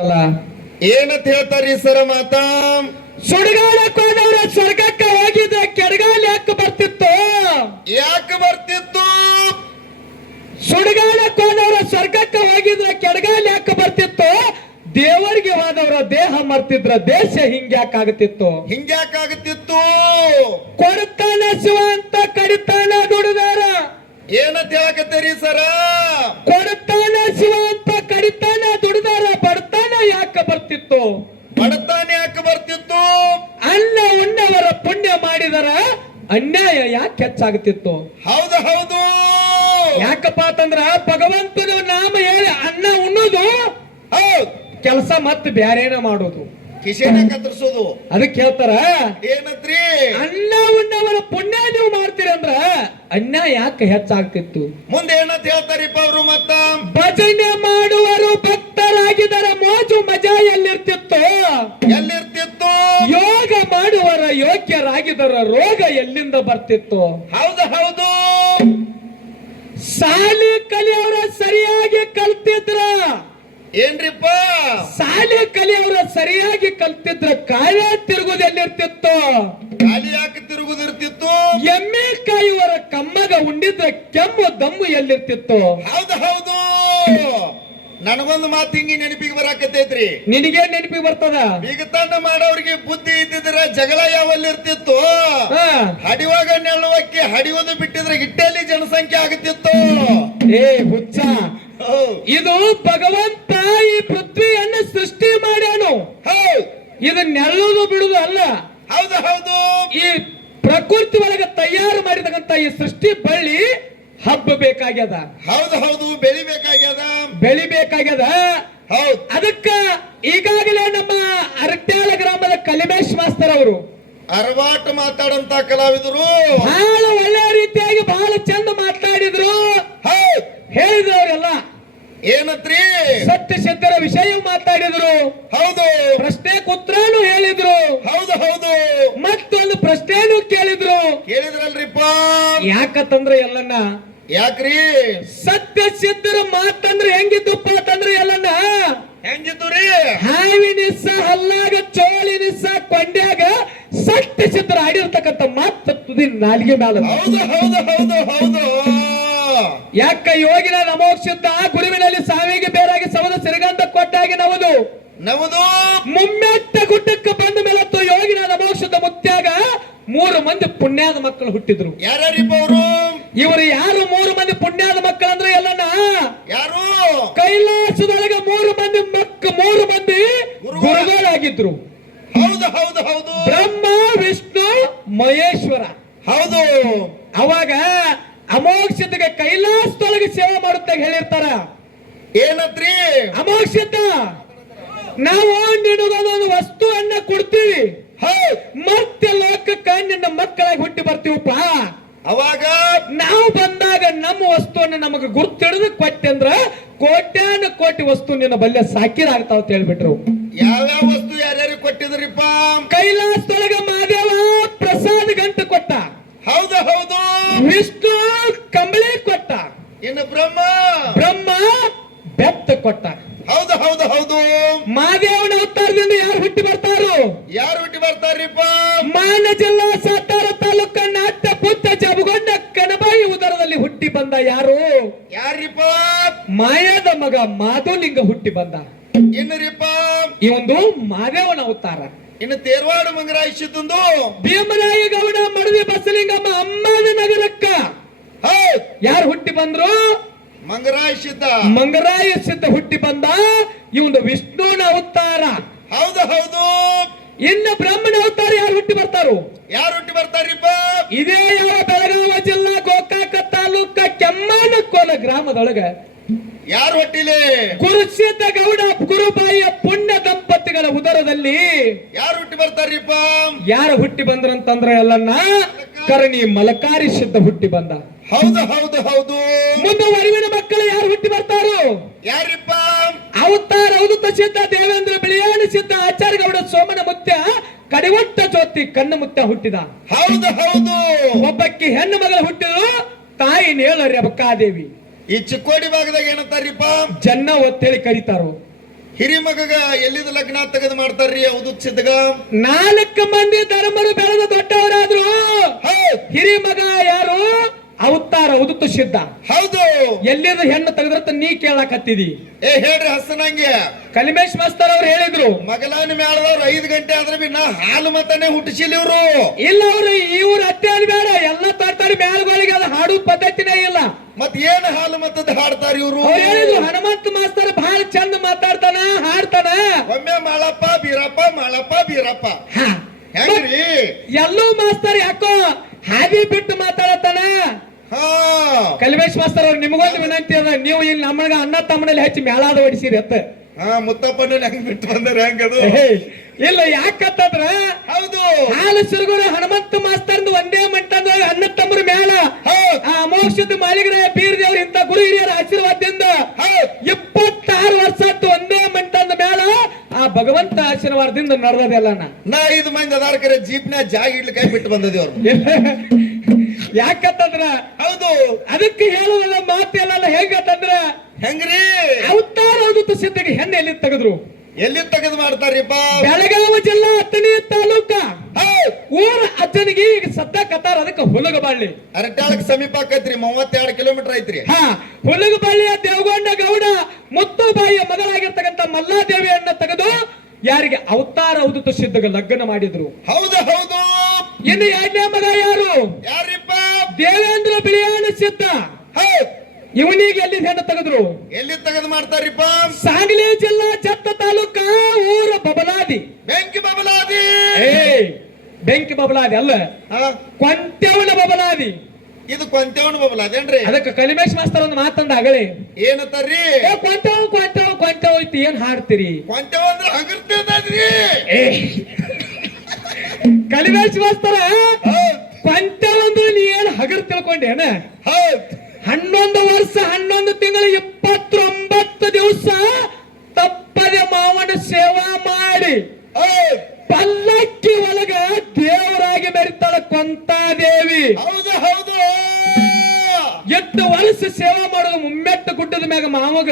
ಏನಂತ ಹೇಳ್ತಾರಿ ಸರ ಮಾತಾ? ಸುಡುಗಾಡಕ್ಕೆ ಹೋದವ್ರ ಸ್ವರ್ಗಕ್ಕೆ ಹೋಗಿದ್ರೆ ಕೆಡಗಾಲ ಯಾಕೆ ಬರ್ತಿತ್ತು? ಯಾಕೆ ಬರ್ತಿತ್ತು? ಸುಡುಗಾಡಕ್ಕೆ ಹೋದವ್ರ ಸ್ವರ್ಗಕ್ಕೆ ಹೋಗಿದ್ರೆ ಕೆಡಗಾಲ ಯಾಕೆ ಬರ್ತಿತ್ತು? ದೇವರಿಗೆ ಹೋದವ್ರ ದೇಹ ಮರ್ತಿದ್ರ ದೇಶ ಹಿಂಗ್ಯಾಕಾಗುತ್ತಿತ್ತು? ಹಿಂಗ್ಯಾಕಾಗುತ್ತಿತ್ತು? ಕೊಡ್ತಾನ ಶಿವ ಅಂತ ಕಡಿತಾನ ದುಡಿದಾರ. ಏನಂತ ಹೇಳಕತ್ತೀರಿ ಸರ? ಕೊಡ್ತಾನ ಶಿವ ಅಂತ ಕಡಿತಾನ ದುಡಿದಾರ. ಬಡತಾನ ಯಾಕೆ ಬರ್ತಿತ್ತು? ಬಡತಾನ ಯಾಕೆ ಬರ್ತಿತ್ತು? ಅನ್ನ ಉಣ್ಣವರ ಪುಣ್ಯ ಮಾಡಿದರ ಅನ್ಯಾಯ ಯಾಕೆ ಹೆಚ್ಚಾಗುತ್ತಿತ್ತು? ಹೌದು ಹೌದು. ಯಾಕಪ್ಪ ಅಂತಂದ್ರ ಭಗವಂತನ ನಾಮ ಹೇಳಿ ಅನ್ನ ಉಣ್ಣೋದು ಹೌದು, ಕೆಲಸ ಮತ್ತೆ ಬ್ಯಾರೇನ ಮಾಡೋದು, ಕಿಶೆನ ಕತ್ತರಿಸೋದು. ಅದಕ್ಕೆ ಹೇಳ್ತಾರ ಏನಂತ್ರಿ? ಅನ್ನ ಉಣ್ಣವರ ಪುಣ್ಯ ನೀವು ಮಾಡ್ತೀರಿ ಅಂದ್ರ ಅನ್ಯಾಯ ಯಾಕೆ ಹೆಚ್ಚಾಗ್ತಿತ್ತು? ಮುಂದೆ ಏನಂತ ಹೇಳ್ತಾರಿಪ್ಪ ಅವರು? ಮತ್ತ ಭಜನೆ ಮಾಡುವರು ಭಕ್ತರಾಗಿದರ ಮೋಜು ಮಜಾ ಎಲ್ಲಿರ್ತಿತ್ತು? ಎಲ್ಲಿರ್ತಿತ್ತು? ಯೋಗ ಮಾಡುವರ ಯೋಗ್ಯರಾಗಿದರ ರೋಗ ಎಲ್ಲಿಂದ ಬರ್ತಿತ್ತು? ಹೌದು ಹೌದು. ಸಾಲಿ ಕಲಿಯವರ ಸರಿಯಾಗಿ ಕಲ್ತಿದ್ರ. ಏನ್ರಿಪ್ಪ? ಸಾಲಿ ಕಲಿಯವರ ಸರಿಯಾಗಿ ಕಲ್ತಿದ್ರ ಕಾಯ ತಿರುಗುದು ಎಲ್ಲಿರ್ತಿತ್ತು? ಖಾಲಿ ಯಾಕೆ ತಿರುಗುದಿರ್ತಿತ್ತು? ಎಮ್ಮೆ ಕಾಯುವರ ಕಮ್ಮಗ ಉಂಡಿದ್ರ ಕೆಮ್ಮು ದಮ್ಮು ಎಲ್ಲಿರ್ತಿತ್ತು? ಹೌದು ಹೌದು. ನನಗೊಂದು ಮಾತು ಹಿಂಗಿ ನೆನಪಿಗೆ ಬರಾಕತೈತ್ರಿ. ನಿನಗೆ ನೆನಪಿಗೆ ಬರ್ತದ? ಈಗ ತನ್ನ ಮಾಡೋರಿಗೆ ಬುದ್ಧಿ ಇದ್ದಿದ್ರ ಜಗಳ ಯಾವಲ್ಲಿರ್ತಿತ್ತು? ಹಡಿವಾಗ ನೆಳುವಕ್ಕೆ ಹಡಿಯೋದು ಬಿಟ್ಟಿದ್ರೆ ಹಿಟ್ಟಲ್ಲಿ ಜನಸಂಖ್ಯೆ ಆಗುತ್ತಿತ್ತು. ಏ ಹುಚ್ಚ, ಇದು ಭಗವಂತ ಈ ಪೃಥ್ವಿಯನ್ನು ಸೃಷ್ಟಿ ಮಾಡ್ಯಾನು. ಇದು ನೆರಳುದು ಬಿಡುದು ಅಲ್ಲ. ಹೌದು ಹೌದು. ಈ ಪ್ರಕೃತಿ ಒಳಗೆ ತಯಾರು ಮಾಡಿದಂತ ಈ ಸೃಷ್ಟಿ ಬಳ್ಳಿ ಹಬ್ಬ ಬೇಕಾಗ್ಯದ. ಹೌದು ಹೌದು. ಬೆಳಿಬೇಕಾಗ್ಯದ. ಬೆಳಿಬೇಕಾಗ್ಯದ. ಹೌದು. ಅದಕ್ಕ ಈಗಾಗಲೇ ನಮ್ಮ ಅರಟ್ಯಾಳ ಗ್ರಾಮದ ಕಲಿಮೇಶ್ ಮಾಸ್ತರ್ ಅವರು ಅರವಾಟ ಮಾತಾಡಂತ ಕಲಾವಿದರು ಬಹಳ ಒಳ್ಳೆ ರೀತಿಯಾಗಿ ಬಹಳ ಚಂದ ಮಾತಾಡಿದ್ರು. ಹೇಳಿದ್ರು ಅವರೆಲ್ಲ. ಏನತ್ರಿ? ಸತ್ಯ ಸಿದ್ಧರ ವಿಷಯ ಮಾತಾಡಿದ್ರು. ಹೌದು. ಪ್ರಶ್ನೆ ಉತ್ತರನು ಹೇಳಿದ್ರು. ಹೌದು ಹೌದು. ಮತ್ತೊಂದು ಪ್ರಶ್ನೆನು ಕೇಳಿದ್ರು. ಕೇಳಿದ್ರಲ್ರಿಪ್ಪ? ಯಾಕಂತಂದ್ರೆ ಎಲ್ಲನ್ನ ಯಾಕ್ರಿ? ಸತ್ಯ ಸಿದ್ಧರ ಮಾತಂದ್ರೆ ಹೆಂಗಿದ್ದಪ್ಪ ಅಂತಂದ್ರೆ ಎಲ್ಲನ್ನ ಹೆಂಗಿದ್ದು ರೀ? ಹಾವಿನಿಸ ಹಲ್ಲಾಗ ಚೋಳಿನಿಸ ಕೊಂಡ್ಯಾಗ ಸತ್ಯ ಸಿದ್ಧರ ಆಡಿರ್ತಕ್ಕಂಥ ಮಾತು ತುದಿ ನಾಲಿಗೆ ಮ್ಯಾಲ. ಹೌದು ಹೌದು ಹೌದು ಹೌದು. ಯಾಕ ಯೋಗಿನ ನಮೋಕ್ಷಿದ್ದ ಗುರುವಿನಲ್ಲಿ ಸಾವಿಗೆ ಬೇರಾಗಿ ಸವದ ಸಿರಿಗಂಧ ಕೊಟ್ಟಾಗಿ ನವದು ನವದು ಮುಮ್ಮೆಟ್ಟ ಗುಡ್ಡಕ್ಕೆ ಬಂದ ಮೇಲತ್ತು ಯೋಗಿನ ನಮೋಕ್ಷದ ಮುತ್ಯಾಗ 3 ಮಂದಿ ಪುಣ್ಯಾದ ಮಕ್ಕಳು ಹುಟ್ಟಿದ್ರು. ಯಾರ್ಯಾರಿಪ್ಪ ಅವರು? ಇವರು ಯಾರು 3 ಮಂದಿ ಪುಣ್ಯಾದ ಮಕ್ಕಳಂದ್ರೆ ಎಲ್ಲನ ಯಾರು? ಕೈಲಾಸದೊಳಗೆ 3 ಮಂದಿ ಗುರುಗಳಾಗಿದ್ರು. ಹೌದು ಹೌದು ಹೌದು. ಬ್ರಹ್ಮ ವಿಷ್ಣು ಮಹೇಶ್ವರ. ಹೌದು. ಅವಾಗ ಅಮೋಕ್ಷತೆಗೆ ಕೈಲಾಸದೊಳಗೆ ಸೇವೆ ಮಾಡುತ್ತಾಗ ಹೇಳಿರ್ತಾರ. ಏನತ್ರಿ? ಅಮೋಕ್ಷತ ನಾವು ನಿನಗೊಂದೊಂದು ವಸ್ತುವನ್ನ ಕೊಡ್ತೀವಿ, ಮತ್ತೆ ಲೋಕಕ್ಕ ನಿನ್ನ ಮಕ್ಕಳಾಗಿ ಹುಟ್ಟಿ ಬರ್ತೀವಪ್ಪ. ಅವಾಗ ನಾವು ಬಂದಾಗ ನಮ್ಮ ವಸ್ತುವನ್ನ ನಮಗೆ ಗುರ್ತಿಡಿದು ಕೊಟ್ಟೆ ಅಂದ್ರ ಕೋಟ್ಯಾನ ಕೋಟಿ ವಸ್ತು ನಿನ್ನ ಬಲ್ಲೆ ಸಾಕಿರಾಗ್ತಾವ ಅಂತ ಹೇಳ್ಬಿಟ್ರು. ಯಾವ್ಯಾವ ವಸ್ತು ಯಾರ್ಯಾರಿಗೆ ಕೊಟ್ಟಿದ್ರಿಪ್ಪ? ಕೈಲಾಸದೊಳಗ ಮಹಾದೇವ ಪ್ರಸಾದ ಗಂಟು ಕೊಟ್ಟ. ಹೌದು ಹೌದು. ವಿಷ್ಣು ಕಂಬಳಿ ಕೊಟ್ಟ. ಇನ್ನು ಬ್ರಹ್ಮ ಬೆತ್ತ ಕೊಟ್ಟ. ಹೌದು ಹೌದು ಹೌದು. ಮಹಾದೇವನ ಅವತಾರದಿಂದ ಯಾರು ಹುಟ್ಟಿ ಬರ್ತಾರು? ಯಾರು ಹುಟ್ಟಿ ಬರ್ತಾರ್ರಿಪ್ಪ? ಮಾನ ಜಿಲ್ಲಾ ಸಾತಾರ ತಾಲೂಕ ನಾಟ್ಯ ಪುತ್ತ ಜಬಗೊಂಡ ಕನಬಾಯಿ ಉದರದಲ್ಲಿ ಹುಟ್ಟಿ ಬಂದ ಯಾರು? ಯಾರಿಪ್ಪ? ಮಾಯಾದ ಮಗ ಮಾಧುಲಿಂಗ ಹುಟ್ಟಿ ಬಂದ. ಇನ್ನು ರೀಪ ಈ ಒಂದು ಮಹಾದೇವನ ಅವತಾರ. ಇನ್ನು ತೇರ್ವಾಡ ಮಂಗರಾಯಿಸಿದ್ದು ಭೀಮರಾಯ ಗೌಡ ಮಡದಿ ಬಸಲಿಂಗಮ್ಮ ಅಮ್ಮನ ನಗರಕ್ಕ ಯಾರು ಹುಟ್ಟಿ ಬಂದ್ರು? ಮಂಗರಾಯ ಸಿದ್ಧ ಹುಟ್ಟಿ ಬಂದ. ಈ ಒಂದು ವಿಷ್ಣುವಿನ ಅವತಾರ. ಹೌದು ಹೌದು. ಇನ್ನು ಬ್ರಹ್ಮನ ಅವತಾರ ಯಾರು ಹುಟ್ಟಿ ಬರ್ತಾರು? ಯಾರು ಹುಟ್ಟಿ ಬರ್ತಾರಿಪ್ಪ? ಇದೇ ಯಾವ ಬೆಳಗಾವಿ ಜಿಲ್ಲಾ ಗೋಕಾಕ ತಾಲೂಕ ಕೆಮ್ಮನಕೋಲ ಗ್ರಾಮದೊಳಗ ಯಾರು ಹುಟ್ಟಿಲೆ? ಗುರುಸಿದ್ಧ ಗೌಡ ಗುರುಬಾಯಿಯ ಪುಣ್ಯ ದಂಪತಿಗಳ ಉದರದಲ್ಲಿ ಯಾರು ಹುಟ್ಟಿ ಬರ್ತಾರಿಪ್ಪ? ಯಾರು ಹುಟ್ಟಿ ಬಂದ್ರಂತಂದ್ರೆ ಎಲ್ಲನ್ನ ಕರಣಿ ಮಲಕಾರಿ ಸಿದ್ಧ ಹುಟ್ಟಿ ಬಂದ. ಹೌದು ಹೌದು ಹೌದು. ಮುಂದೆ ವರಿವಿನ ಮಕ್ಕಳು ಯಾರು ಹುಟ್ಟಿ ಬರ್ತಾರು? ಯಾರಿಪ್ಪ? ಅವತಾರ ಅವಧೂತ ಸಿದ್ಧ ದೇವೇಂದ್ರ ಬಿಳಿಯಾಣಿ ಸಿದ್ಧ ಆಚಾರ್ಯ ಗೌಡ ಸೋಮನ ಮುತ್ಯ ಕಡಿವಟ್ಟ ಜ್ಯೋತಿ ಕಣ್ಣ ಮುತ್ಯ ಹುಟ್ಟಿದ. ಹೌದು ಹೌದು. ಒಬ್ಬಕ್ಕೆ ಹೆಣ್ಣು ಮಗಳು ಹುಟ್ಟಿದ್ರು. ತಾಯಿ ನೇಳರಿ ಅಬಕಾದೇವಿ. ಈ ಚಿಕ್ಕೋಡಿ ಭಾಗದಾಗ ಏನಂತಾರಿಪ್ಪ? ಜನ್ನ ಒತ್ತೇಳಿ ಕರೀತಾರೋ. ಹಿರಿಮಗಗ ಎಲ್ಲಿದ ಲಗ್ನ ತೆಗೆದು ಮಾಡ್ತಾರ್ರಿ ಅವಧೂತ ಸಿದ್ಧಗ 4 ಮಂದಿ ಧರ್ಮರು ಬೆಳೆದ ದೊಡ್ಡವರಾದ್ರು ಹಿರಿಮಗ ಯಾರು ಅವತಾರ ಅವಧೂತ ಸಿದ್ಧ. ಹೌದು. ಎಲ್ಲಿದ ಹೆಣ್ಣು ತೆಗೆದ್ರಂತ ನೀ ಕೇಳಾಕತ್ತಿದಿ. ಹೇಳ್ರಿ ಹಸನಂಗೆ ಕಲಿಮೇಶ್ ಮಾಸ್ತರ್ ಅವ್ರು ಹೇಳಿದ್ರು ಮಗಲಾನ ಮೇಳದವ್ರು 5 ಗಂಟೆ ಆದ್ರೆ ಬಿ ನಾ ಹಾಲು ಮತನೇ ಹುಟ್ಟಿಸಿಲ್ಲ ಇವ್ರು. ಇಲ್ಲ ಅವ್ರು ಇವ್ರು ಅತ್ತೆ ಬೇಡ ಎಲ್ಲ ತರ್ತಾರೆ ಮೇಳಗಳಿಗೆ ಅದು ಹಾಡು ಪದ್ಧತಿನೇ ಇಲ್ಲ. ಮತ್ ಏನ್ ಹಾಲು ಮತದ ಹಾಡ್ತಾರ ಇವ್ರು. ಅವ್ರು ಹೇಳಿದ್ರು ಹನುಮಂತ ಮಾಸ್ತರ್ ಬಹಳ ಚಂದ ಮಾತಾಡ್ತಾನ ಹಾಡ್ತಾನ. ಒಮ್ಮೆ ಮಾಳಪ್ಪ ಬೀರಪ್ಪ ಮಾಳಪ್ಪ ಬೀರಪ್ಪ ಹೆಂಗ್ರಿ ಎಲ್ಲೂ ಮಾಸ್ತರ್ ಯಾಕೋ ಹಾದಿ ಬಿಟ್ಟು ಮಾತಾಡತಾನ. ಕಲಿಮೇಶ್ ಮಾಸ್ತರ್ ಅವ್ರು ನಿಮಗೊಂದು ವಿನಂತಿ ಅದ, ನೀವು ಇಲ್ಲಿ ನಮ್ಮಗ ಅಣ್ಣ ತಮ್ಮನಲ್ಲಿ ಹೆಚ್ಚು ಮೇಳಾದ ಹೊಡಿಸಿರಿ ಅತ್ತ. ಮುತ್ತಪ್ಪನ ಹೆಂಗ್ ಬಿಟ್ಟು ಬಂದ್ರ ಹೆಂಗದು. ಇಲ್ಲ ಯಾಕಂತಂದ್ರ ಹೌದು ಹಾಲು ಸಿರುಗುರ ಹನುಮಂತ ಮಾಸ್ತರ್ ಒಂದೇ ಮಂಟದ ಅಣ್ಣ ತಮ್ಮರ ಮೇಳ ಆ ಮೋಕ್ಷದ ಮಾಳಿಗರ ಬೀರ್ ದೇವ್ರ ಇಂತ ಗುರು ಹಿರಿಯರ ಆಶೀರ್ವಾದದಿಂದ 26 ವರ್ಷ ಒಂದೇ ಮಂಟದ ಮೇಳ ಆ ಭಗವಂತ ಆಶೀರ್ವಾದದಿಂದ ನಡೆದದೆಲ್ಲ. ನಾ 5 ಮಂದಿ ಅದಾರ ಕರೆ ಜೀಪ್ನ ಜಾಗ ಇಡ್ಲಿ ಕೈ ಬಿಟ್ಟು ಬಂದದಿ ಅವ್ರು. ಯಾಕಂತಂದ್ರ ಹೌದು ಅದಕ್ಕೆ ಹೇಳುವ ಮಾತೆಲ್ಲ ಹೇಗಂತಂದ್ರ ಹೆಂಗ್ರಿ ಅವತಾರ ಅವಧೂತ ಸಿದ್ಧಗೆ ಹೆಣ್ಣು ಎಲ್ಲಿ ತೆಗೆದ್ರು. ಎಲ್ಲಿ ತೆಗೆದು ಮಾಡ್ತಾರಿಪ್ಪ. ಬೆಳಗಾವಿ ಜಿಲ್ಲಾ ಅಥಣಿ ತಾಲೂಕ ಊರ ಅಜ್ಜನಿಗೆ ಈಗ ಸದ್ದ ಕತಾರ ಅದಕ್ಕೆ ಹುಲಗಬಳ್ಳಿ ಅರಟ್ಯಾಳಕ್ ಸಮೀಪ ಆಕೈತ್ರಿ 32 ಕಿಲೋಮೀಟರ್ ಐತ್ರಿ. ಹುಲಗಬಳ್ಳಿಯ ದೇವಗೊಂಡ ಗೌಡ ಮುತ್ತುಬಾಯಿಯ ಮಗಳಾಗಿರ್ತಕ್ಕಂಥ ಮಲ್ಲಾದೇವಿಯನ್ನ ತೆಗೆದು ಯಾರಿಗೆ ಅವತಾರ ಅವಧೂತ ಸಿದ್ಧಗೆ ಲಗ್ನ ಮಾಡಿದ್ರು. ಹೌದು ಹೌದು. ಇನ್ನು 2ನೇ ಮಗ ಯಾರು ಯಾರಿಪ್ಪ. ದೇವೇಂದ್ರ ಬಿಳಿಯಾಣ ಸಿದ್ಧ. ಇವನಿಗೆ ಎಲ್ಲಿ ಹೆಣ್ಣು ತೆಗೆದ್ರು. ಎಲ್ಲಿ ತೆಗೆದು ಮಾಡ್ತಾರಿಪ್ಪ. ಸಾಂಗ್ಲಿ ಜಿಲ್ಲಾ ಚತ್ತ ತಾಲೂಕ ಊರ ಬಬಲಾದಿ. ಬೆಂಕಿ ಬಬಲಾದಿ. ಬೆಂಕಿ ಬಬಲಾದಿ ಅಲ್ಲ ಕೊಂತೆವನ ಬಬಲಾದಿ. ಇದು ಕೊಂತೆವನ ಬಬಲಾದಿ ಏನ್ರಿ. ಅದಕ್ಕೆ ಕಲಿಮೇಶ್ ಮಾಸ್ತರ್ ಒಂದು ಮಾತಂದ ಆಗಲೇ ಏನಂತಾರ್ರಿ. ಕೊಂತೆವ್ ಕೊಂತೆವ್ ಕೊಂತೆವ್ ಐತಿ ಏನ್ ಹಾಡ್ತೀರಿ. ಕೊಂತೆವ್ ಅಂದ್ರೆ ಹಗರ್ತಿರ್ತದ್ರಿ. ಕಲಿಮೇಶ್ ಮಾಸ್ತರ ಕೊಂತೆವ್ ಅಂದ್ರೆ ನೀ ಏನ್ ಹಗರ್ ತಿಳ್ಕೊಂಡೇನ. 11 ವರ್ಷ 11 ತಿಂಗಳು 29 ದಿವಸ ತಪ್ಪದೆ ಮಾವನ ಸೇವಾ ಮಾಡಿ ಪಲ್ಲಕ್ಕಿ ಒಳಗ ದೇವರಾಗಿ ಮೆರಿತಾಳ ಕೊಂತಾದೇವಿ. ಹೌದು ಹೌದು. 8 ವರ್ಷ ಸೇವಾ ಮಾಡೋದು ಮುಮ್ಮೆಟ್ಟು ಗುಡ್ಡದ ಮ್ಯಾಗ ಮಾವಗ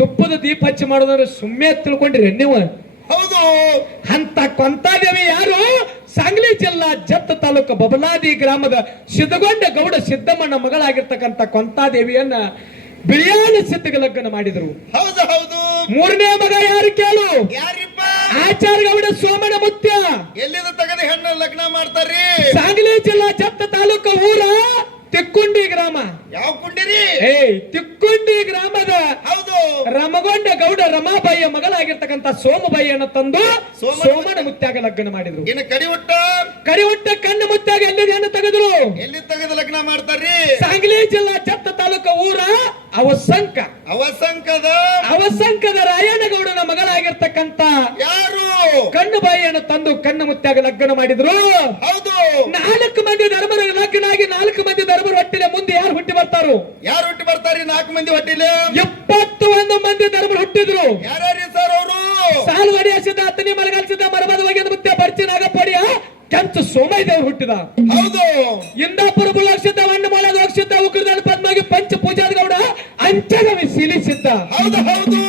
ತುಪ್ಪದ ದೀಪ ಹಚ್ಚಿ ಮಾಡೋದ್ರ ಸುಮ್ಮನೆ ತಿಳ್ಕೊಂಡ್ರಿ ನೀವು. ಹೌದು. ಅಂತ ಕೊಂತಾದೇವಿ ಯಾರು. ಸಾಂಗ್ಲಿ ಜಿಲ್ಲಾ ಜತ್ತ ತಾಲೂಕು ಬಬಲಾದಿ ಗ್ರಾಮದ ಸಿದ್ಧಗೊಂಡ ಗೌಡ ಸಿದ್ದಮ್ಮನ ಮಗಳಾಗಿರ್ತಕ್ಕಂಥ ಕೊಂತಾದೇವಿಯನ್ನ ಬಿಳಿಯಾಣ ಸಿದ್ಧಗೆ ಲಗ್ನ ಮಾಡಿದ್ರು. ಹೌದು ಹೌದು. 3ನೇ ಮಗ ಯಾರು ಕೇಳು. ಯಾರಿಪ್ಪ. ಆಚಾರ ಗೌಡ ಸೋಮನ ಮುತ್ಯ. ಎಲ್ಲಿಂದ ತೆಗೆದು ಹೆಣ್ಣು ಲಗ್ನ ಮಾಡ್ತಾರ್ರಿ. ಸಾಂಗ್ಲಿ ಜಿಲ್ಲಾ ಜತ್ತ ತಾಲೂಕು ಊರ ತಿಕ್ಕುಂಡಿ ಗ್ರಾಮ. ಯಾವ ಕುಂಡಿರಿ. ತಿಕ್ಕುಂಡಿ ಗ್ರಾಮದ ಹೌದು ರಮಗೊಂಡ ಗೌಡ ರಮಾಬಾಯಿಯ ಮಗಳಾಗಿರ್ತಕ್ಕಂಥ ಸೋಮಬಾಯಿಯನ್ನು ತಂದು ಸೋಮನ ಮುತ್ಯಾಗ ಲಗ್ನ ಮಾಡಿದ್ರು. ಇನ್ನು ಕರಿವಟ್ಟ ಕಣ್ಣ ಮುತ್ಯಾಗ ಎಲ್ಲಿ ಹೆಣ್ಣು ತೆಗೆದ್ರು. ಎಲ್ಲಿ ತೆಗೆದು ಲಗ್ನ ಮಾಡ್ತಾರ್ರಿ. ಸಾಂಗ್ಲಿ ಜಿಲ್ಲಾ ಚತ್ತ ತಾಲೂಕು ಊರ ಅವಸಂಕದ ರಾಯನಗೌಡನ ಮಗಳಾಗಿರ್ತಕ್ಕಂಥ ಯಾರು ಕಣ್ಣು ಬಾಯಿಯನ್ನು ತಂದು ಕಣ್ಣ ಮುತ್ಯಾಗ ಲಗ್ನ ಮಾಡಿದ್ರು. ಹೌದು. 4 ಮಂದಿ ಧರ್ಮರ ಲಗ್ನ ಆಗಿ 4 ಮಂದಿ ಧರ್ಮರ ಹೊಟ್ಟಿಲೆ ಮುಂದೆ ಯಾರು ಹುಟ್ಟಿ ಬರ್ತಾರು. ಯಾರು ಹುಟ್ಟಿ ಬರ್ತಾರಿ. 4 ಮಂದಿ ಹೊಟ್ಟಿಲೆ 71 ಮಂದಿ ಧರ್ಮರು ಹುಟ್ಟಿದ್ರು. ಯಾರ್ಯಾರಿ ಸರ್ ಅವರು. ಸಾಲು ಅಡಿಯಾಸಿದ ಅತ್ತನಿ ಮಲಗಾಲ್ಸಿದ ಮರಮದ ಒಗೆದ ಮುತ್ಯ ಬರ್ಚಿ ನಾಗಪಡಿಯ ಕೆಂಚು ಸೋಮೈ ದೇವರು ಹುಟ್ಟಿದ. ಹೌದು. ಇಂದಾಪುರ ಬುಲಾಕ್ಷಿದ್ದ ವಣ್ಣ ಮೊಳದ ಹೋಗ್ಸಿದ್ದ ಉಗ್ರದಾನ ಪದ್ಮಾಗಿ ಪಂಚ ಪೂಜಾದ ಗೌಡ ಅಂಚಗವಿ ಸೀಲಿಸಿದ್ದ. ಹೌದು ಹೌದು.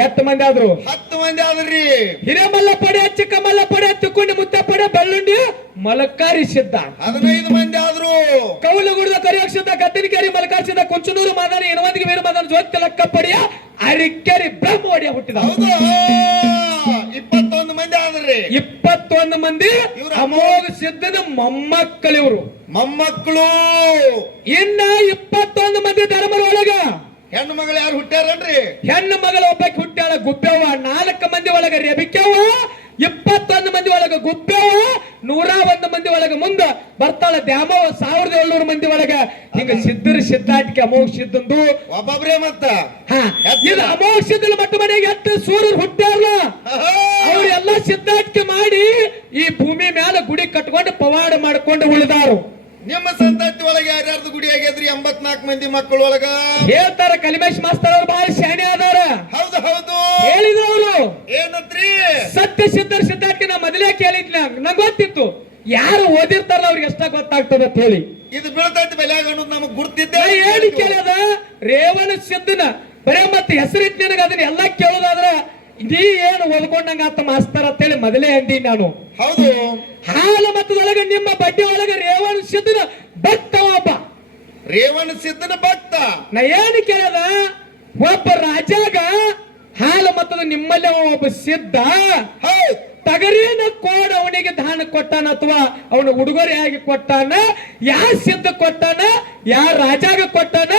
10 ಮಂದಿ ಆದ್ರು. 10 ಮಂದಿ ಆದ್ರಿ. ಹಿರೇಮಲ್ಲ ಪಡೆ ಚಿಕ್ಕಮಲ್ಲ ಪಡೆ ತಿಕ್ಕೊಂಡಿ ಮುತ್ತ ಪಡೆ ಬೆಳ್ಳುಂಡಿ ಮಲಕಾರಿಸಿದ್ದ. 15 ಮಂದಿ ಆದ್ರು. ಕೌಲಗುಡದ ಕರಿಯಕ್ಷಿದ್ದ ಗದ್ದನಿಕೆರಿ ಮಲಕಾರಿಸಿದ್ದ ಕುಂಚನೂರು ಮಾದಾನ ಇನವಂದಿಗೆ ವೀರ ಮಾದಾನ ಜ್ಯೋತಿ ಲಕ್ಕ ಪಡೆಯ ಅರಿಕೆರಿ ಬ್ರಹ್ಮ ಒಡೆಯ ಹುಟ್ಟಿದ. ಹೌದು. 21 ಮಂದಿ ಆದ್ರಿ. 21 ಮಂದಿ ಅಮೋಘ ಸಿದ್ಧನ ಮೊಮ್ಮಕ್ಕಳಿವರು. ಮೊಮ್ಮಕ್ಕಳು. ಇನ್ನ 21 ಮಂದಿ ಧರ್ಮರೊಳಗ ಹೆಣ್ಣು ಮಗಳು ಯಾರು ಹುಟ್ಟ್ಯಾರನ್ರಿ. ಹೆಣ್ಣು ಮಗಳು ಒಬ್ಬಕ್ಕೆ ಹುಟ್ಟ್ಯಾಳ ಗುಬ್ಬೆವ್ವ. 4 ಮಂದಿ ಒಳಗ ರೆಬಿಕೆವ್ವ. 21 ಮಂದಿ ಒಳಗ ಗುಬ್ಬೆವ್ವ. 101 ಮಂದಿ ಒಳಗ ಮುಂದ ಬರ್ತಾಳ ದ್ಯಾಮವ್ವ. 1700 ಮಂದಿ ಒಳಗ ಹಿಂಗ ಸಿದ್ಧರ ಸಿದ್ಧಾಟಿಕೆ ಅಮೋಘ ಸಿದ್ಧಂದು ಒಬ್ಬೊಬ್ರೇ ಮತ್ತ. ಇದು ಅಮೋಘ ಸಿದ್ಧನ ಮಟ್ಟ ಮನೆಗೆ 8 ಸೂರ್ಯರು ಹುಟ್ಟ್ಯಾರಲ್ಲ ಅವ್ರೆಲ್ಲ ಸಿದ್ಧಾಟಿಕೆ ಮಾಡಿ ಈ ಭೂಮಿ ಮ್ಯಾಲ ಗುಡಿ ಕಟ್ಕೊಂಡು ಪವಾಡ ಮಾಡ್ಕೊಂಡು ಉಳಿದಾರು. ನಿಮ್ಮ ಸಂತತಿ ಒಳಗೆ ಯಾರ್ಯಾರ್ದು ಗುಡಿ ಆಗ್ಯದ್ರಿ. 84 ಮಂದಿ ಮಕ್ಕಳು ಒಳಗ ಹೇಳ್ತಾರ. ಕಲಿಮೇಶ್ ಮಾಸ್ತರ್ ಅವ್ರು ಬಹಳ ಶಾಣೆ ಆದಾರ. ಹೌದು ಹೌದು. ಹೇಳಿದ್ರು ಅವರು ಏನಂತ್ರಿ. ಸತ್ಯ ಸಿದ್ಧರ ಸಿದ್ಧಾಟಿಕೆ ನಾ ಮೊದಲೇ ಕೇಳಿದ್ನ. ನಂಗೆ ಗೊತ್ತಿತ್ತು ಯಾರು ಓದಿರ್ತಾರಲ್ಲ ಅವ್ರಿಗೆ ಎಷ್ಟ ಗೊತ್ತಾಗ್ತದ ಅಂತ ಹೇಳಿ. ಇದು ಬೀಳ್ತೈತಿ ಬೆಲೆಯಾಗ ಅನ್ನೋದು ನಮಗ್ ಗುರ್ತಿದ್ದೆ. ಏನು ಕೇಳಿದ ರೇವಣ ಸಿದ್ಧನ ಬರೇ ಮತ್ತೆ ಹೆಸರಿಟ್ಟು ನಿನಗ ಅದನ್ನ ಎಲ್ಲಾ ಕೇಳೋದಾದ್ರ ನೀ ಏನು ಓದ್ಕೊಂಡಂಗ ಆತ ಮಾಸ್ತರ ಅಂತೇಳಿ ಮೊದಲೇ ಅಂದಿ ನಾನು. ಹೌದು. ಹಾಲ ಮತದೊಳಗ ನಿಮ್ಮ ಬಡ್ಡಿ ಒಳಗ ರೇವಣ ಸಿದ್ಧನ ಭಕ್ತ ಒಬ್ಬ. ರೇವಣ ಸಿದ್ಧನ ಭಕ್ತ. ನಾ ಏನು ಕೇಳದ, ಒಬ್ಬ ರಾಜಾಗ ಹಾಲ ಮತದ ನಿಮ್ಮಲ್ಲಿ ಒಬ್ಬ ಸಿದ್ಧ ಹೌದು. ಟಗರಿನ ಕೋಡ್ ಅವನಿಗೆ ದಾನ ಕೊಟ್ಟಾನ ಅಥವಾ ಅವನ ಉಡುಗೊರೆಯಾಗಿ ಕೊಟ್ಟಾನ, ಯಾ ಸಿದ್ಧ ಕೊಟ್ಟಾನ, ಯಾ ರಾಜಾಗ ಕೊಟ್ಟಾನ,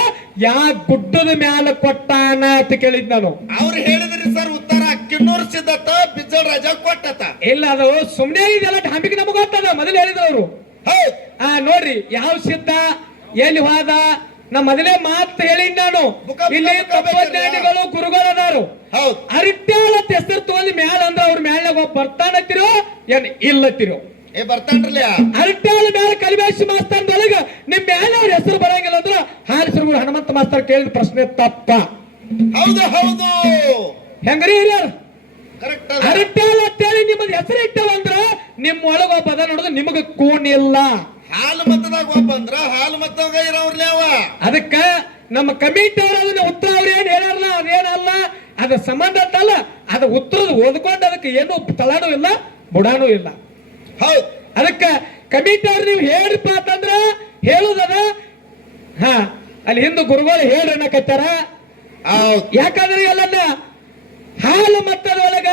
ಯಾ ಗುಡ್ಡದ ಮ್ಯಾಲ ಕೊಟ್ಟಾನ ಅಂತ ಕೇಳಿದ್ ನಾನು. ಅವ್ರು ಹೇಳಿದ್ರಿ ಸರ್ ಉತ್ತರ ಕಿನ್ನೂರ್ ಸಿದ್ಧತ ಬಿಜ್ಜಳ ರಾಜ ಕೊಟ್ಟತ. ಇಲ್ಲ, ಅದು ಸುಮ್ನೆ ಇದೆಲ್ಲ ಢಾಂಬಿಗೆ ನಮಗ ಗೊತ್ತದ, ಮೊದಲು ಹೇಳಿದ್ರು. ಹೌದು. ನೋಡ್ರಿ ಯಾವ ಸಿದ್ಧ ಎಲ್ಲಿ ಹೋದ, ನಾ ಮೊದಲೇ ಮಾತು ಹೇಳಿ ನಾನು. ಇಲ್ಲಿ ತಪೋಜ್ಞಾನಿಗಳು ಗುರುಗಳು ಅದಾರು. ಹೌದು. ಅರಿಟ್ಯಾಳ ಹೆಸರು ತಗೊಂಡ್ ಮ್ಯಾಲ ಅಂದ್ರ ಅವ್ರ ಮ್ಯಾಲ ಒಬ್ಬ ಬರ್ತಾನತ್ತಿರೋ ಏನ್ ಇಲ್ಲತ್ತಿರೋ? ಬರ್ತಾನ್ರಲ್ಲ. ಅರಿಟ್ಯಾಳ ಮ್ಯಾಲ ಕಲಿಬೇಸಿ ಮಾಸ್ತರ್ದೊಳಗ ನಿಮ್ ಮ್ಯಾಲ ಅವ್ರ ಹೆಸರು ಬರಂಗಿಲ್ಲ ಅಂದ್ರ ಹಾರಿಸರು ಹನುಮಂತ ಮಾಸ್ತರ್ ಕೇಳಿದ ಪ್ರಶ್ನೆ ತಪ್ಪ. ಹೌದು ಹೌದು. ಹೆಂಗ್ರಿ ಹಿರಿಯರು? ಕರೆಕ್ಟ್. ಅರಿಟ್ಯಾಳ ಅಂತೇಳಿ ನಿಮ್ಮದ್ ಹೆಸರು ಇಟ್ಟವಂದ್ರ ನಿಮ್ ಒಳಗ ಒಬ್ಬ ಅದ ನೋಡಿದ್ರೆ ನಿಮಗ ಕೂನಿಲ್ಲ. ಹಾಲು ಮತದಾಗ ಒಬ್ಬ ಅಂದ್ರ ಹಾಲು ಮತದಾಗ ಇರೋರ್ಲಿ ಅವ. ಅದಕ್ಕ ನಮ್ಮ ಕಮಿಟಿ ಅವರು ಅದನ್ನ ಉತ್ತರ ಅವ್ರು ಏನ್ ಹೇಳಲ್ಲ, ಅದೇನಲ್ಲ, ಅದ ಸಂಬಂಧ ಅಂತಲ್ಲ, ಅದ ಉತ್ತರದ ಓದ್ಕೊಂಡು ಅದಕ್ಕೆ ಏನು ತಲಾನು ಇಲ್ಲ ಬುಡಾನು ಇಲ್ಲ. ಹೌದು. ಅದಕ್ಕ ಕಮಿಟಿ ಅವ್ರು ನೀವು ಹೇಳ್ರಪ್ಪ ಅಂತಂದ್ರ ಹೇಳುದದ. ಹಾ, ಅಲ್ಲಿ ಹಿಂದೂ ಗುರುಗಳು ಹೇಳ್ರನ್ನಕತ್ತಾರ. ಯಾಕಂದ್ರೆ ಎಲ್ಲನ್ನ ಹಾಲು ಮತ್ತದೊಳಗ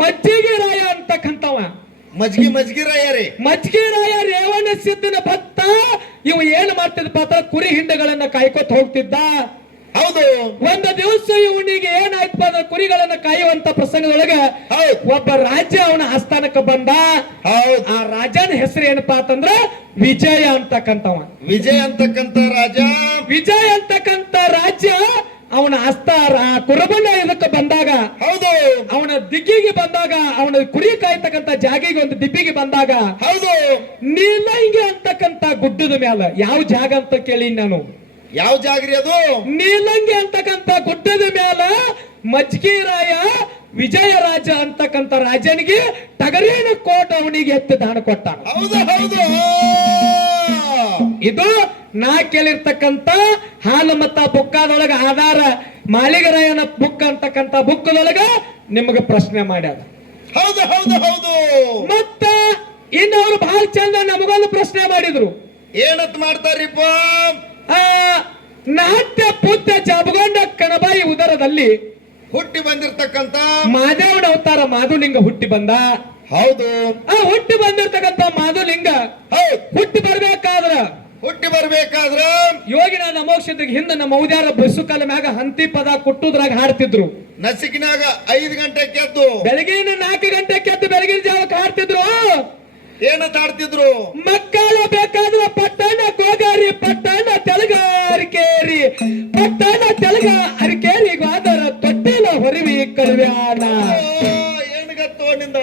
ಮಜ್ಜಿಗೆ ರಾಯ ಅಂತಕ್ಕಂಥವ, ಮಜ್ಗಿ ರಾಯ ರೀ. ಮಜ್ಗಿ ರಾಯ ರೇವಣ ಸಿದ್ಧನ ಭಕ್ತ. ಇವ ಏನ್ ಮಾಡ್ತಿದ್ದ ಅಂತ ಕುರಿ ಹಿಂಡಗಳನ್ನ ಕಾಯ್ಕೊತ ಹೋಗ್ತಿದ್ದ. ಹೌದು. ಒಂದು ದಿವಸ ಇವನಿಗೆ ಏನಾಯ್ತಪ್ಪ ಅಂದ್ರೆ ಕುರಿಗಳನ್ನ ಕಾಯುವಂತ ಪ್ರಸಂಗದೊಳಗ ಒಬ್ಬ ರಾಜ ಅವನ ಆಸ್ಥಾನಕ್ಕೆ ಬಂದ. ಆ ರಾಜನ ಹೆಸರು ಏನಪ್ಪಾ ಅಂತಂದ್ರ ವಿಜಯ ಅಂತಕ್ಕಂಥವ. ವಿಜಯ ಅಂತಕ್ಕಂತ ರಾಜ. ವಿಜಯ ಅಂತಕ್ಕಂತ ರಾಜ ಅವನ ಕುರುಬಣ್ಣ ಇದಕ್ಕೆ ಬಂದಾಗ, ಹೌದು, ಅವನ ದಿಗ್ಗಿಗೆ ಬಂದಾಗ, ಅವನ ಕುರಿ ಕಾಯ್ತಕ್ಕಂತ ಜಾಗಿಗೆ ಒಂದು ದಿಬ್ಬಿಗೆ ಬಂದಾಗ, ಹೌದು, ನೀಲಂಗಿ ಅಂತಕ್ಕಂತ ಗುಡ್ಡದ ಮ್ಯಾಲ ಯಾವ ಜಾಗ ಅಂತ ಕೇಳಿ ನಾನು. ಯಾವ ಜಾಗ್ರಿ ಅದು? ನೀಲಂಗಿ ಅಂತಕ್ಕಂತ ಗುಡ್ಡದ ಮ್ಯಾಲ ಮಜ್ಗಿ ರಾಯ ವಿಜಯ ರಾಜ ಅಂತಕ್ಕಂತ ರಾಜನಿಗೆ ಟಗರಿನ ಕೋಟ ಅವನಿಗೆ ಎತ್ತು ದಾನ ಕೊಟ್ಟಾನ. ಹೌದು ಹೌದು. ಇದು ನಾ ಕೇಳಿರ್ತಕ್ಕಂತ ಹಾಲು ಮತ್ತ ಬುಕ್ಕಾದೊಳಗ ಆಧಾರ ಮಾಳಿಗರಾಯನ ಬುಕ್ ಅಂತಕ್ಕಂತ ಬುಕ್ಕದೊಳಗ ನಿಮಗೆ ಪ್ರಶ್ನೆ ಮಾಡ್ಯಾರ. ಹೌದು ಹೌದು ಹೌದು. ಮತ್ತ ಇನ್ನು ಅವರು ಬಹಳ ಚಂದ ನಮಗೊಂದು ಪ್ರಶ್ನೆ ಮಾಡಿದ್ರು. ಏನತ್ ಮಾಡ್ತಾರಿಪ್ಪ? ನಾಟ್ಯ ಪುತ್ರ ಜಾಬಗೊಂಡ ಕಣಬಾಯಿ ಉದರದಲ್ಲಿ ಹುಟ್ಟಿ ಬಂದಿರ್ತಕ್ಕಂತ ಮಾದೇವನ ಅವತಾರ ಮಾಧುಲಿಂಗ ಹುಟ್ಟಿ ಬಂದ. ಹೌದು. ಹುಟ್ಟಿ ಬಂದಿರ್ತಕ್ಕಂತ ಮಾಧುಲಿಂಗ ಹುಟ್ಟಿ ಬರ್ಬೇಕಾದ್ರ ಯೋಗಿನಾಥ ಮೋಕ್ಷದ ಹಿಂದ ನಮ್ಮ ಮೌದ್ಯಾರ ಬಸ್ಸು ಕಾಲ ಮ್ಯಾಗ ಹಂತಿ ಪದ ಕೊಟ್ಟುದ್ರಾಗ ಹಾಡ್ತಿದ್ರು. ನಸಿಕಿನಾಗ 5 ಗಂಟೆಗೆ ಎದ್ದು ಬೆಳಗಿನ 4 ಗಂಟೆಗೆ ಎದ್ದು ಬೆಳಗಿನ ಜಾವಕ್ಕೆ ಹಾಡ್ತಿದ್ರು. ಏನಂತ ಹಾಡ್ತಿದ್ರು? ಮಕ್ಕಳ ಬೇಕಾದ್ರ ಪಟ್ಟಣ ಗೋಗಾರಿ ಪಟ್ಟಣ ತೆಲಗಾರಿಕೇರಿ ಪಟ್ಟಣ ತೆಲಗ ಅರಿಕೇರಿ ಗೋದರ ತೊಟ್ಟಿಲ ಹೊರವಿ ಕಲ್ವ್ಯಾಣ. ಏನ್ಗತ್ತೋ ನಿಂದ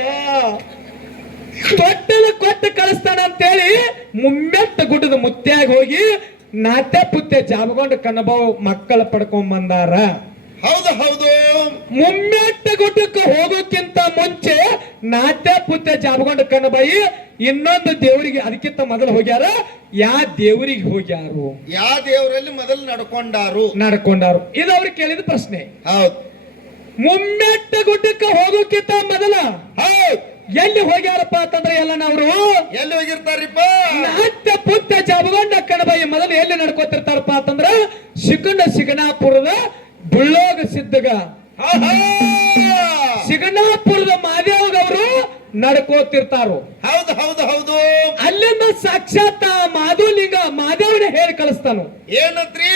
ತೊಟ್ಟಿಲ ಕೊಟ್ಟು ಕಳಿಸ್ತಾನ ಅಂತೇಳಿ ಮುಮ್ಮೆಟ್ಟ ಗುಡ್ಡದ ಮುತ್ಯಾಗ ಹೋಗಿ ನಾಟ್ಯ ಪುತ್ಯ ಜಾಬಗೊಂಡು ಕನ್ನಬಾವು ಮಕ್ಕಳ ಪಡ್ಕೊಂಡ್ ಬಂದಾರ. ಹೌದು ಹೌದು. ಮುಮ್ಮೆಟ್ಟ ಗುಡ್ಡಕ್ಕೆ ಹೋಗೋಕ್ಕಿಂತ ಮುಂಚೆ ನಾಟ್ಯ ಪುತ್ಯ ಜಾಬಗೊಂಡು ಕನ್ನಬಾಯಿ ಇನ್ನೊಂದು ದೇವರಿಗೆ ಅದಕ್ಕಿಂತ ಮೊದಲು ಹೋಗ್ಯಾರ. ಯಾ ದೇವರಿಗೆ ಹೋಗ್ಯಾರು? ಯಾ ದೇವರಲ್ಲಿ ಮೊದಲು ನಡ್ಕೊಂಡಾರು. ಇದು ಅವ್ರಿಗೆ ಕೇಳಿದ ಪ್ರಶ್ನೆ. ಹೌದು. ಮುಮ್ಮೆಟ್ಟ ಗುಡ್ಡಕ್ಕೆ ಹೋಗೋಕ್ಕಿಂತ ಮೊದಲ ಎಲ್ಲಿ ಹೋಗ್ಯಾರಪ್ಪ ಅಂತಂದ್ರೆ ಎಲ್ಲ ಅವರು ಎಲ್ಲಿ ಹೋಗಿರ್ತಾರಿಪ್ಪ? ನಾಟ್ಯ ಪುತ್ಯ ಜಾಬಗೊಂಡ ಕಣಬಾಯಿ ಮೊದಲು ಎಲ್ಲಿ ನಡ್ಕೋತಿರ್ತಾರಪ್ಪ ಅಂತಂದ್ರ ಸಿಗಣಾಪುರದ ಬುಳ್ಳೋಗ ಸಿದ್ದಗ ಸಿಗಣಾಪುರದ ಮಾದೇವ್ಗ ಅವರು ನಡ್ಕೋತಿರ್ತಾರು. ಹೌದು ಹೌದು ಹೌದು. ಅಲ್ಲಿಂದ ಸಾಕ್ಷಾತ್ ಮಾಧುಲಿಂಗ ಮಾದೇವನ ಹೇಳಿ ಕಳಿಸ್ತಾನು. ಏನಂತ್ರಿ?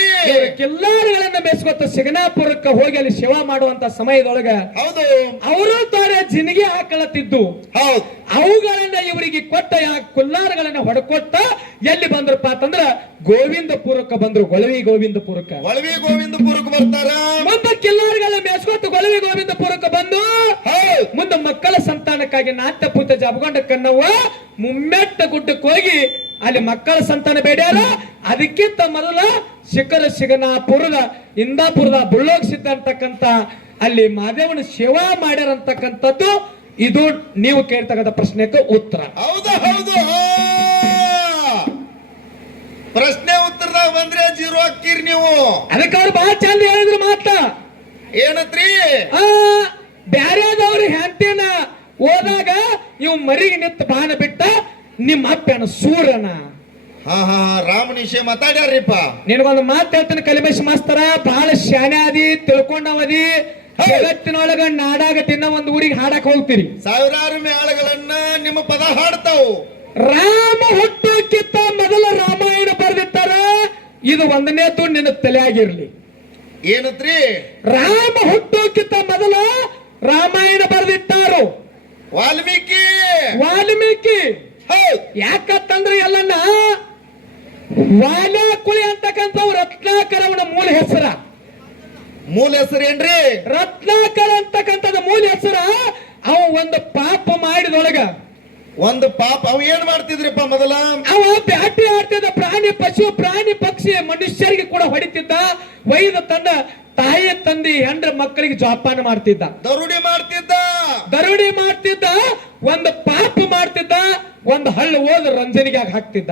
ಕಿಲ್ಲಾರಿಗಳನ್ನ ಬೇಸ್ಕೊತ ಸಿಗಣಾಪುರಕ್ಕೆ ಹೋಗಿ ಅಲ್ಲಿ ಸೇವಾ ಮಾಡುವಂತ ಸಮಯದೊಳಗ ಹೌದು ಅವರು ತಾರೆ ಜಿನಿಗೆ ಹಾಕಳತ್ತಿದ್ದು. ಹೌದು. ಅವುಗಳನ್ನ ಇವರಿಗೆ ಕೊಟ್ಟ ಕುಲ್ಲಾರಗಳನ್ನ ಹೊಡ್ಕೊಟ್ಟ ಎಲ್ಲಿ ಬಂದ್ರಪ್ಪ ಅಂತಂದ್ರ ಗೋವಿಂದಪುರಕ್ಕೆ ಬಂದ್ರು. ಗೊಳವಿ ಗೋವಿಂದಪುರಕ್ಕೆ ಬರ್ತಾರ. ಮುಂದೆ ಕಿಲ್ಲಾರಿಗಳನ್ನ ಬೇಸ್ಕೊತ ಗೊಳವಿ ಗೋವಿಂದಪುರಕ್ಕೆ ಬಂದು ಮುಂದೆ ಮಕ್ಕಳ ಸಂತಾನಕ್ಕಾಗಿ ನಾಟ್ಯ ಪೂತ ಜಾಬಗೊಂಡ ಕನ್ನವ್ವ ಮುಮ್ಮೆಟ್ಟ ಗುಡ್ಡಕ್ಕೆ ಹೋಗಿ ಅಲ್ಲಿ ಮಕ್ಕಳ ಸಂತಾನ ಬೇಡ್ಯಾರ. ಅದಕ್ಕಿಂತ ಮೊದಲ ಸಿಗಣಾಪುರದ ಇಂದಾಪುರದ ಬುಳ್ಳೋಗ ಸಿದ್ಧ ಅಂತಕ್ಕಂತ ಅಲ್ಲಿ ಮಾದೇವನ ಸೇವಾ ಮಾಡ್ಯಾರಂತಕ್ಕಂಥದ್ದು. ಇದು ನೀವು ಕೇಳ್ತಕ್ಕಂಥ ಪ್ರಶ್ನೆಗೆ ಉತ್ತರ. ಹೌದು ಹೌದು. ಪ್ರಶ್ನೆ ಉತ್ತರದಾಗ ಬಂದ್ರೆ 0 ಹಾಕಿರಿ ನೀವು. ಅದಕ್ಕೆ ಅವ್ರು ಬಹಳ ಚಂದ ಹೇಳಿದ್ರು ಮಾತ. ಏನತ್ರಿ? ಬ್ಯಾರ್ಯಾದವ್ರ ಹೆಂಡತಿನ ಹೋದಾಗ ಇವ್ ಮರಿಗೆ ನಿಂತ ಬಾಣ ಬಿಟ್ಟ ನಿಮ್ಮ ಅಪ್ಪನ ಸೂರನ. ಹಾ ಹಾ ರಾಮ ನಿಶೆ ಮಾತಾಡ್ಯಾರಿಪ್ಪ. ನಿನಗೊಂದು ಮಾತು ಹೇಳ್ತೀನಿ ಕಲಿಮೇಶ್ ಮಾಸ್ತರ, ಬಹಳ ಶಾಣೆ ಅದಿ, ತಿಳ್ಕೊಂಡವದಿ. ಜಗತ್ತಿನೊಳಗ ನಾಡಾಗ ತಿನ್ನ ಒಂದು ಊರಿಗೆ ಹಾಡಕ್ ಹೋಗ್ತೀರಿ, ಸಾವಿರಾರು ಮೇಳಗಳನ್ನ ನಿಮ್ಮ ಪದ ಹಾಡ್ತಾವು. ರಾಮ ಹುಟ್ಟೋಕ್ಕಿಂತ ಮೊದಲ ರಾಮಾಯಣ ಬರೆದಿತ್ತಾರ, ಇದು ಒಂದನೇದು ನಿನ್ನ ತಲೆಯಾಗಿರ್ಲಿ. ಏನತ್ರಿ? ರಾಮ ಹುಟ್ಟೋಕ್ಕಿಂತ ಮೊದಲ ರಾಮಾಯಣ ಬರೆದಿಟ್ಟಾರು ವಾಲ್ಮೀಕಿ. ವಾಲ್ಮೀಕಿ ಹೌದ್. ಯಾಕಂತಂದ್ರೆ ಎಲ್ಲನ್ನ ವಾಲ್ಯ ಕುಳಿ ಅಂತಕ್ಕಂಥವ್ ರತ್ನಾಕರ ಅವನ ಮೂಲ ಹೆಸರ. ಮೂಲ ಹೆಸರು ಏನ್ರಿ? ರತ್ನಾಕರ ಅಂತಕ್ಕಂಥದ್ದು ಮೂಲ ಹೆಸರ. ಅವ ಒಂದು ಪಾಪ ಮಾಡಿದೊಳಗ ಒಂದು ಪಾಪ ಅವ ಏನ್ ಮಾಡ್ತಿದ್ರಿಪ್ಪ ಮೊದಲ? ಅವ ಬ್ಯಾಟಿ ಆಡ್ತಿದ್ದ, ಪ್ರಾಣಿ ಪಶು ಪ್ರಾಣಿ ಪಕ್ಷಿ ಮನುಷ್ಯರಿಗೆ ಕೂಡ ಹೊಡಿತಿದ್ದ. ವೈದ ತನ್ನ ತಾಯಿ ತಂದೆ ಹೆಂಡ್ರ ಮಕ್ಕಳಿಗೆ ಜೋಪಾನ ಮಾಡ್ತಿದ್ದ, ದರುಡಿ ಮಾಡ್ತಿದ್ದ. ದರೋಡಿ ಮಾಡ್ತಿದ್ದ, ಒಂದು ಪಾಪ ಮಾಡ್ತಿದ್ದ, ಒಂದು ಹಳ್ಳ ಹೋದ ರಂಜನಿಗಾಗಿ ಹಾಕ್ತಿದ್ದ.